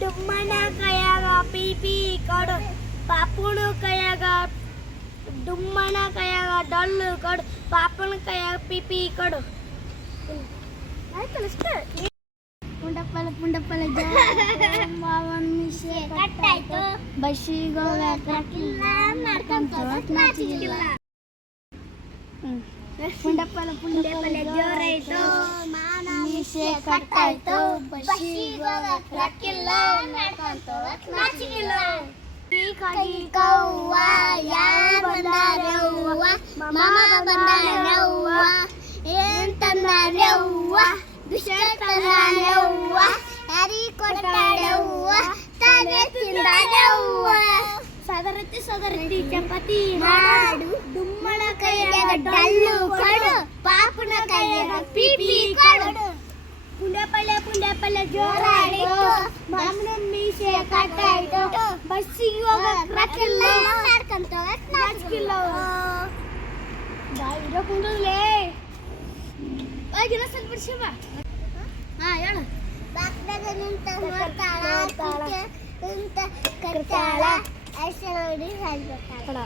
ಡುಮ್ಮನ ಕೈಯಾಗ ಪಿಪಿ ಕಡು ಪಾಪುಣ ಕೈಯಾಗ ಡುಮ್ಮನ ಕೈಯಾಗ ಡೊಳ್ಳು ಕಡು ಪಾಪುಣ ಕೈಯಾಗ ಪಿಪಿ ಕಡು ಆಯ್ತಲ್ಲ ಅಷ್ಟೇ. ಪುಂಡಪ್ಪಲ ಮಾವನ್ ಮಿಷೆ ಕಟ್ಟಾಯ್ತು ಬಸ್ಸಿಗೆ ಹೋಗಕ್ಕಿಲ್ಲ ನಡ್ಕೊಂತ ನಾಚಿಗಿಲ್ಲ. ಪುಂಡಪ್ಪಲ ಜೋರಾಯ್ತು ಮಿಷೆ ಕಟ್ಟಾಯ್ತು ಬಸ್ಸಿಗೆ ಹೋಗಕ್ಕಿಲ್ಲ ನಡ್ಕೊಂತ ನಾಚಿಗಿಲ್ಲ. ಕವ್ವ ಯಾರು ಬಂದಾರವ್ವ ಮಾಮ ಬಂದಾರವ್ವ ಏನ್ ತಂದಾರವ್ವ ಬಿಸ್ಕೆಟ್ ತಂದಾರವ್ವ ಯಾರಿ ಕೊಟ್ಟಾರವ್ವ ತಾನೇ ತಿಂದಾರವ್ವ. ಸದರತಿ ಚಪಾತಿ ಹಾಡು ಡುಮ್ಮನ ಕೈಯಾಗ ಡಲ್ಲು ಕಡು ಪಾಪನ ಕೈಯಾಗ ಪಿಪಿ ಕಡು. ಪುಂಡಪಲ್ಲೆ ಜೋರಾಯಿತು ಮಾಮನ ಮೀಸೆ ಕಟ್ಟಾಯ್ತು ಬಸ್ಸಿಗೆ ಹೋಗಕ್ಕಿಲ್ಲ ನಡ್ಕೊಂತ ನಾಚಿಕಿಲ್ಲ. ಇರೋ ಕುಂದಲೇ ಸ್ವಲ್ಪ ಶಿವ. ಹಾ ಹೇಳು. ಬಾಕ್ದಾಗ ನಿಂತ ನೋಡ್ತಾಳ ಕರ್ತಾಳ ಅಷ್ಟೇ ನೋಡಿ ಹೇಳ್ಬೇಕಾಳ.